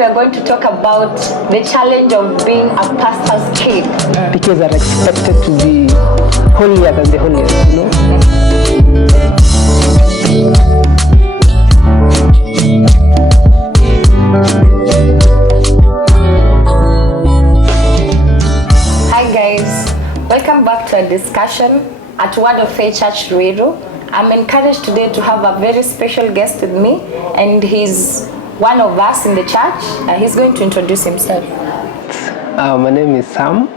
we are going to talk about the challenge of being a pastor's kid. PKs are expected to be holier than the holiest, you know? Hi guys, welcome back to a discussion at Word of Faith Church Ruiru. I'm encouraged today to have a very special guest with me, and he's one of us in the church. He's going to introduce himself. My name is Sam.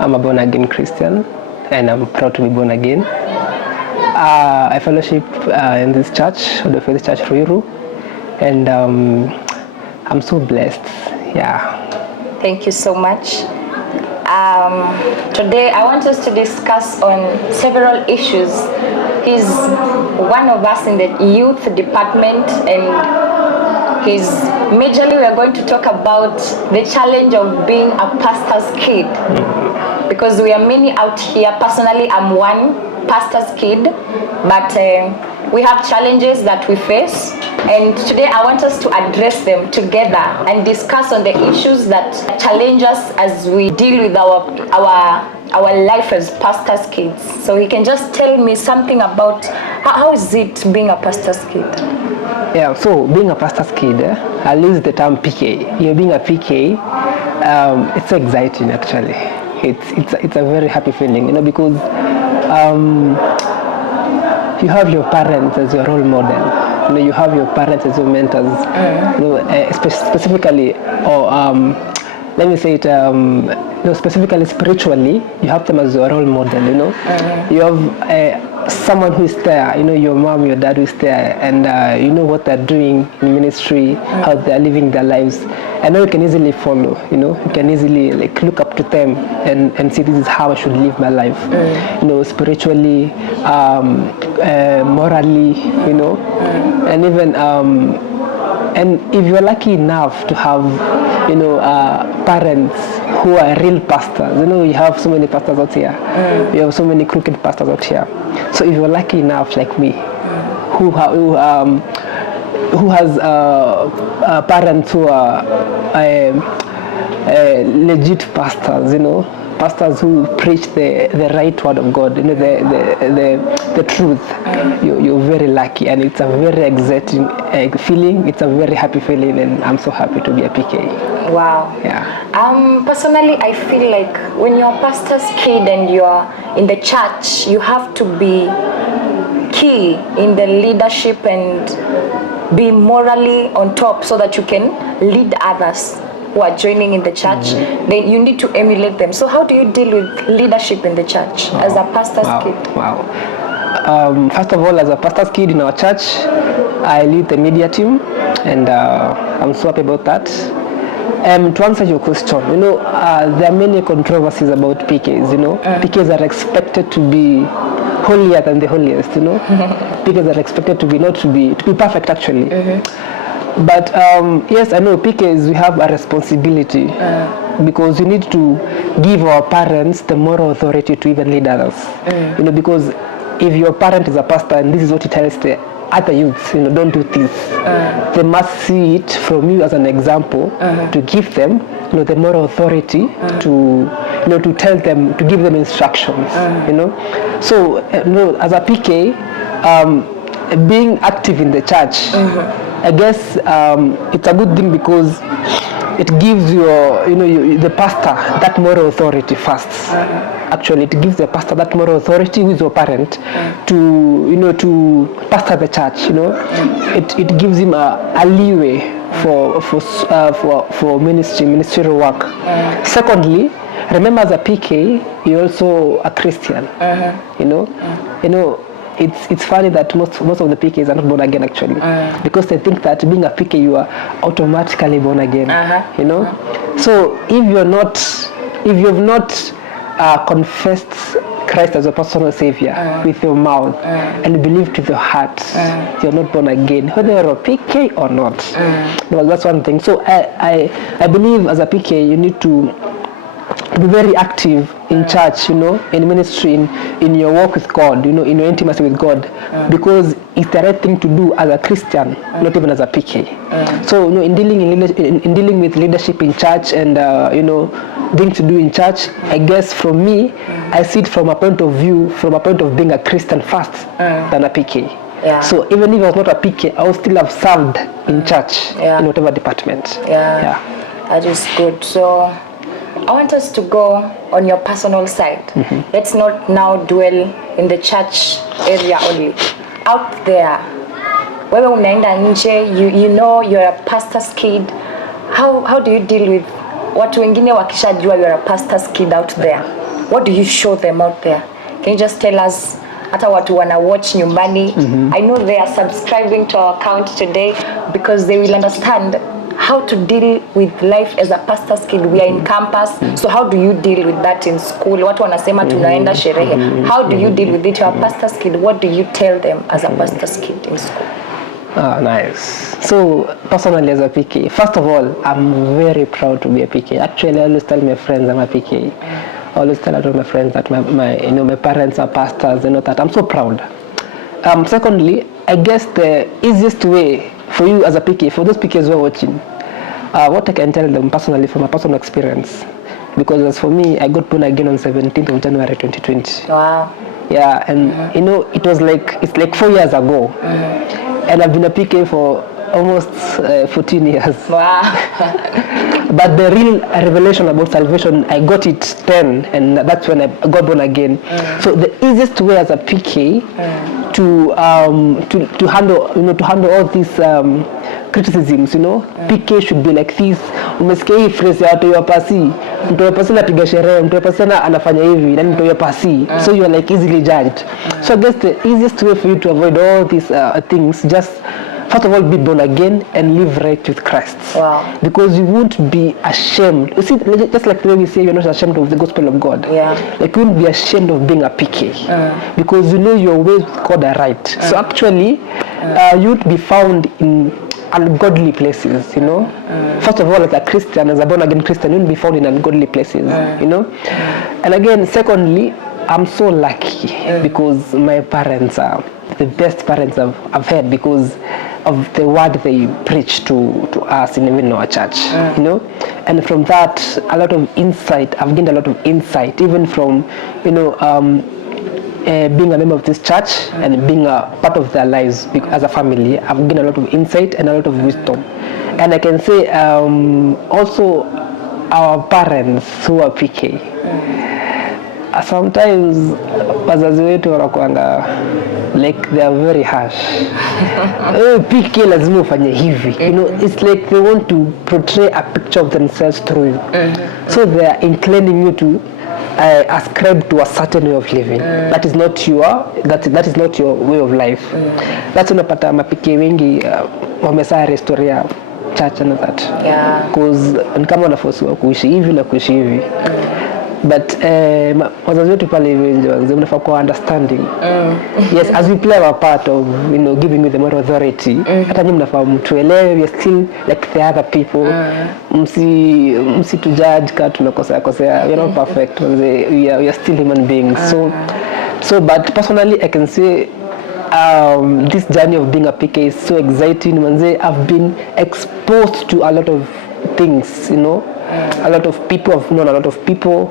I'm a born again Christian, and I'm proud to be born again. I fellowship in this church, Word of Faith Church Ruiru, and I'm so blessed. Yeah. Thank you so much. Today I want us to discuss on several issues. He's one of us in the youth department, and majorly we are going to talk about the challenge of being a pastor's kid, because we are many out here. Personally, I'm one pastor's kid, but we have challenges that we face, and today I want us to address them together and discuss on the issues that challenge us as we deal with our life as pastor's kids. So you can just tell me something about how is it being a pastor's kid? Yeah, so being a pastor's kid, I'll use the term PK. You're being a PK, it's so exciting actually. It's a very happy feeling, you know, because you have your parents as your role model. You know, you have your parents as your mentors. You know, specifically, or let me say it, specifically spiritually, you have them as your role model. You know, you have someone who is there. You know, your mom, your dad who is there, and you know what they're doing in ministry, how they're living their lives. I know you can easily follow. You know, you can easily like look up to them and see this is how I should live my life. You know, spiritually, morally. You know, and even and if you're lucky enough to have, you know, parents who are real pastors, you know, you have so many pastors out here. You have so many crooked pastors out here. So if you're lucky enough, like me, who has parents who are legit pastors, you know, pastors who preach the right word of God, you know, the truth, you're very lucky, and it's a very exciting feeling. It's a very happy feeling, and I'm so happy to be a PK. Wow. Yeah. Personally, I feel like when you're a pastor's kid and you're in the church, you have to be key in the leadership and be morally on top so that you can lead others who are joining in the church. Then you need to emulate them. So how do you deal with leadership in the church as a pastor's kid? Wow. First of all, as a pastor's kid in our church, I lead the media team, and I'm so happy about that. To answer your question, you know, there are many controversies about PKs. You know, PKs are expected to be holier than the holiest. You know, PKs are expected to be perfect actually. But yes, I know PKs, we have a responsibility because we need to give our parents the moral authority to even lead others. You know, because if your parent is a pastor and this is what he tells the other youths, you know, don't do this, they must see it from you as an example to give them, you know, the moral authority to, you know, to tell them, to give them instructions. You know, so you know, as a PK, being active in the church, I guess it's a good thing because it gives the pastor that moral authority first. Actually, it gives the pastor that moral authority, who is your parent, to, you know, to pastor the church. You know, it gives him a leeway for ministerial work. Secondly, remember, as a PK, you're also a Christian. You know. It's funny that most of the PKs are not born again actually, because they think that being a PK you are automatically born again. You know, so if you've not confessed Christ as a personal savior with your mouth and believed with your heart, you're not born again, whether you're a PK or not. Well, that's one thing. So I believe as a PK you need to be very active in church, in ministry, in your walk with God, in your intimacy with God, because it's the right thing to do as a Christian, not even as a PK. So, in dealing with leadership in church and, things to do in church, I guess from me, I see it from a point of view, from a point of being a Christian first than a PK. Yeah. So even if I was not a PK, I would still have served in church, in whatever department. Yeah. That is good. So I want us to go on your personal side. Let's not now dwell in the church area only. Out there, wewe unaenda nje, you know you're a pastor's kid. How do you deal with watu wengine wakishajua you're a pastor's kid out there? What do you show them out there? Can you just tell us, hata watu wana watch nyumbani? I know they are subscribing to our account today because they will understand how to deal with life as a pastor's kid. We are in campus, so how do you deal with that in school? Watu wanasema tunaenda sherehe. How do you deal with it? You're a pastor's kid. What do you tell them as a pastor's kid in school? Oh, nice. So, personally as a PK, first of all, I'm very proud to be a PK. Actually, I always tell my friends I'm a PK. I always tell my friends that my parents are pastors, that I'm so proud. Secondly, I guess the easiest way for you as a PK, for those PKs who are watching, what I can tell them personally from a personal experience, because as for me, I got born again on 17th of January 2020. Wow. Yeah, and it's like 4 years ago. And I've been a PK for almost 14 years. Wow. But the real revelation about salvation, I got it 10, and that's when I got born again. So the easiest way as a PK to handle all these criticisms, PK should be like this. Umesikia hii phrase ya watu wa pasi, mtu wa pasi anapiga sherehe, mtu wa pasi anafanya hivi, na mtu wa pasi. So you are like easily judged. So I guess the easiest way for you to avoid all these things, just first of all, be born again and live right with Christ. Wow. Because you won't be ashamed. You see, just like the way we say you're not ashamed of the gospel of God. Yeah. Like you won't be ashamed of being a PK. Because you know your ways with God are right. So actually, you would be found in ungodly places, First of all, as a Christian, as a born again Christian, you won't be found in ungodly places, And again, secondly, I'm so lucky because my parents are the best parents I've had because of the word they preach to us in our church, And from that, a lot of insight, I've gained a lot of insight, even from, being a member of this church and being a part of their lives as a family. I've gained a lot of insight and a lot of wisdom. And I can say also our parents who are PK, sometimes wazazi wetu wanakuanga like they are very harsh. PK lazima ufanye hivi. It's like they want to portray a picture of themselves through you. So they are inclining you to ascribe to a certain way of living. That is not your way of life. That's unapata mapike wengi wamesaa restoria church and that. Yeah. Because kama wanaforsiwa kuishi hivi na kuishi hivi. But wazazi wetu pale hivi wanafaa kuwa understanding. Yes, as we play our part of giving you the moral authority, hata nyinyi mnafaa mtuelewe, we are still like the other people. Msi to judge kama tumekosea. We are not perfect. We are still human beings. So but personally I can say this journey of being a PK is so exciting. I've been exposed to a lot of things, a lot of people. I've known a lot of people.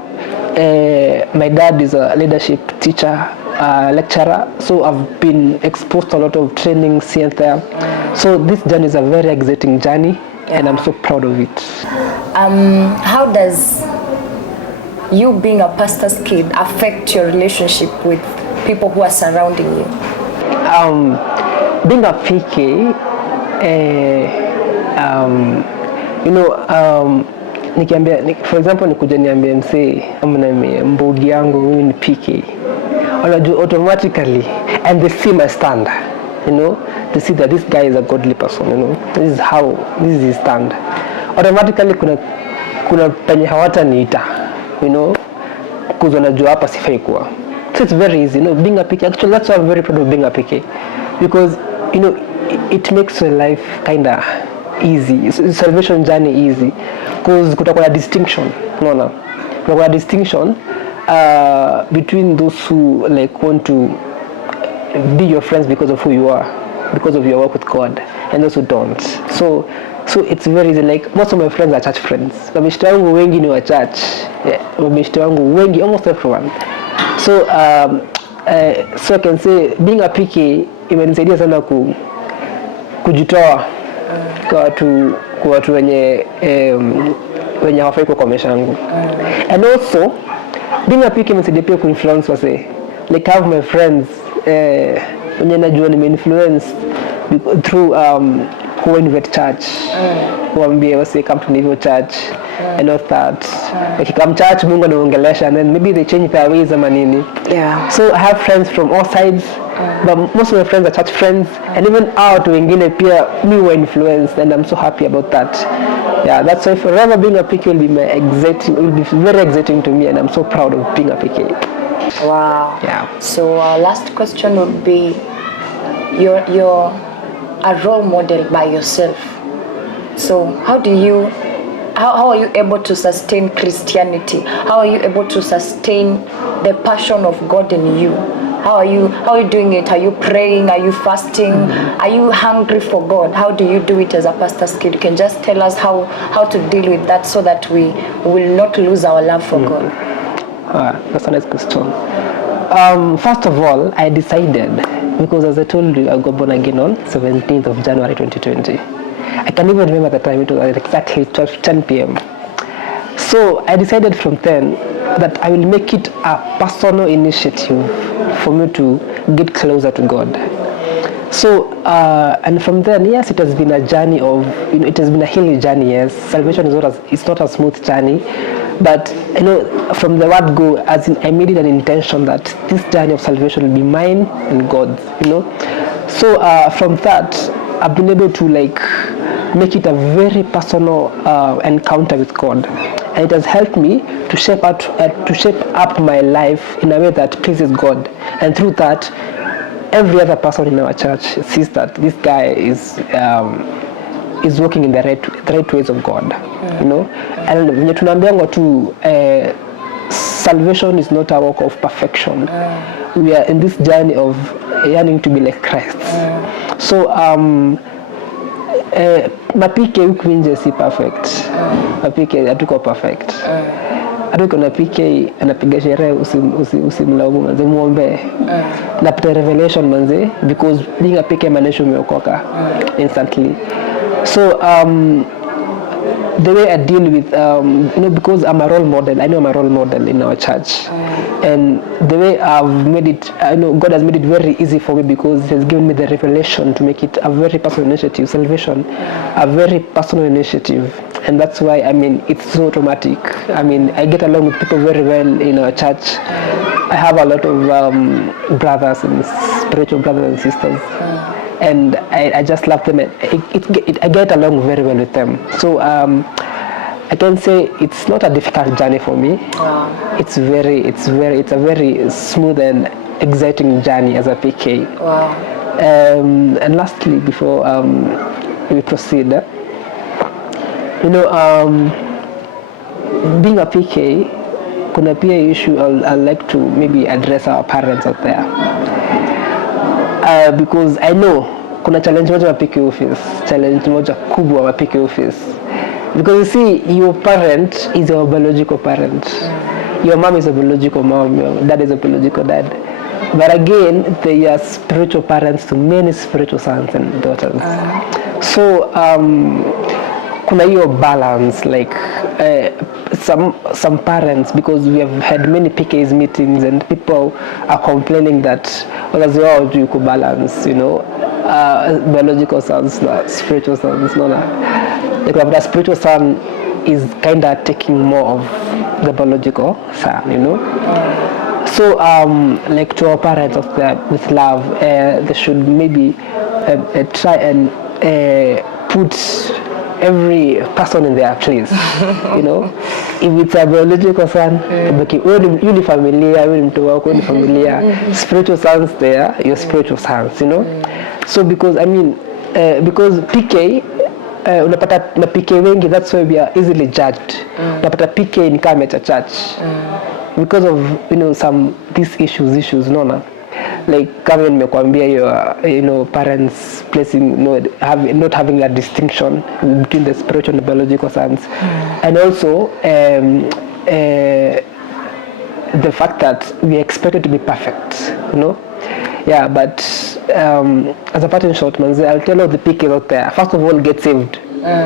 My dad is a leadership teacher, lecturer, so I've been exposed to a lot of trainings here and there. So this journey is a very exciting journey, and I'm so proud of it. How does you being a pastor's kid affect your relationship with people who are surrounding you? Being a PK, nikiambia, for example, nikuja niambie msee ama mbogi yangu huyu ni PK, wanajua automatically, and they see my stand, they see that this guy is a godly person, this is his stand. Automatically kuna penye hawataniita, because wanajua hapa sifai kuwa. So it's very easy, being a PK. Actually, that's why I'm very proud of being a PK, because it makes your life kinda easy, salvation journey easy, because kutakuwa na distinction, kutakuwa na distinction between those who like want to be your friends because of who you are, because of your work with God, and those who don't. So it's very easy. Like most of my friends are church friends. Mabeshte wangu wengi ni wa church. Mabeshte wangu wengi, almost everyone. So so I can say being a PK imenisaidia sana kujitoa kwa watu wenye hawafai kwa maisha yangu. And also being a PK imenisaidia pia kuinfluence wase. Like I have my friends wenye najua nime-influence through who invite church. Waambie wase come to Nivyo church and all that. Like come church Mungu anaongelesha and then maybe they change their ways ama nini. Yeah. So I have friends from all sides, but most of my friends are church friends, and even out wengine pia me were influenced, and I'm so happy about that. Yeah, that's why forever being a PK will be very exciting to me, and I'm so proud of being a PK. Wow. Yeah. So our last question would be, you're a role model by yourself. So how are you able to sustain Christianity? How are you able to sustain the passion of God in you? How are you doing it? Are you praying? Are you fasting? Are you hungry for God? How do you do it as a pastor's kid? You can just tell us how to deal with that so that we will not lose our love for God. That's a nice question. First of all, I decided, because as I told you, I got born again on 17th of January 2020. I can even remember the time, it was exactly 10 p.m. So I decided from then that I will make it a personal initiative for me to get closer to God. So, and from then, yes, it has been a journey of, it has been a hilly journey, yes. Salvation it's not a smooth journey. But, from the word go, as in, I made it an intention that this journey of salvation will be mine and God's, So, from that, I've been able to, make it a very personal encounter with God. And it has helped me to shape up my life in a way that pleases God. And through that, every other person in our church sees that this guy is working in the right ways of God, And when tunaambiwa tu salvation is not a work of perfection. We are in this journey of yearning to be like Christ. So mapike huku nje si perfect. Mapike hatuko perfect. Hatuko na PK anapiga sherehe usimlaumu manze, muombe. Napata revelation manze, because being a PK manesho umeokoka instantly. So the way I deal with because I'm a role model. I know I'm a role model in our church. And the way I've made it, I know God has made it very easy for me because He has given me the revelation to make it a very personal initiative, salvation, a very personal initiative. And that's why, it's so automatic. I get along with people very well in our church. I have a lot of brothers and spiritual brothers and sisters. And I just love them. I get along very well with them. So I can say it's not a difficult journey for me. Wow. It's a very smooth and exciting journey as a PK. Wow. And lastly, before we proceed, being a PK, kuna pia issue I'd like to maybe address our parents out there. Because I know kuna challenge moja PK office, challenge moja kubwa wa PK office. Because you see, your parent is your biological parent. Your mom is a biological mom, your dad is a biological dad. But again, they are spiritual parents to many spiritual sons and daughters. So, kuna hiyo balance, some parents, because we have had many PKs meetings and people are complaining that wazazi wao hawajui kubalance, biological sons, spiritual sons, the spiritual son is kind of taking more of the biological son, So, to our parents of that, with love, they should maybe try and put every person in their place, If it's a biological son, you ni familia, you ni mtu wako, ni familia. Spiritual sons there, your spiritual sons, So because because PK, unapata na PK wengi, that's why we are easily judged. Unapata PK ni kama cha church. because of some these issues unaona, like kama nimekuambia your parents placing not having a distinction between the spiritual and biological sons, and also the fact that we are expected to be perfect, yeah, but as a part in short, manze, I'll tell all the PKs out there, first of all, get saved.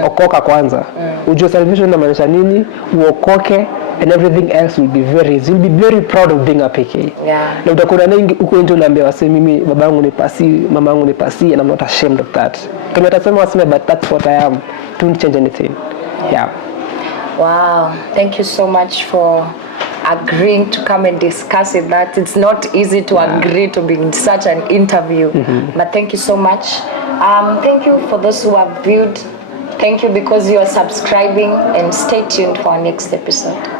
Okoka kwanza. Ujue salvation inamaanisha nini, uokoke, and everything else will be you'll be very proud of being a PK. Yeah. Na utakuna nengi uko nje unaambia wase mimi babangu ni pasi, mamangu ni pasi, and I'm not ashamed of that. Kama utasema waseme but that's what I am. Don't change anything. Yeah. Wow. Thank you so much for agreeing to come and discuss it. That it's not easy to agree to be in such an interview, but thank you so much. Thank you for those who have viewed. Thank you because you are subscribing, and stay tuned for our next episode.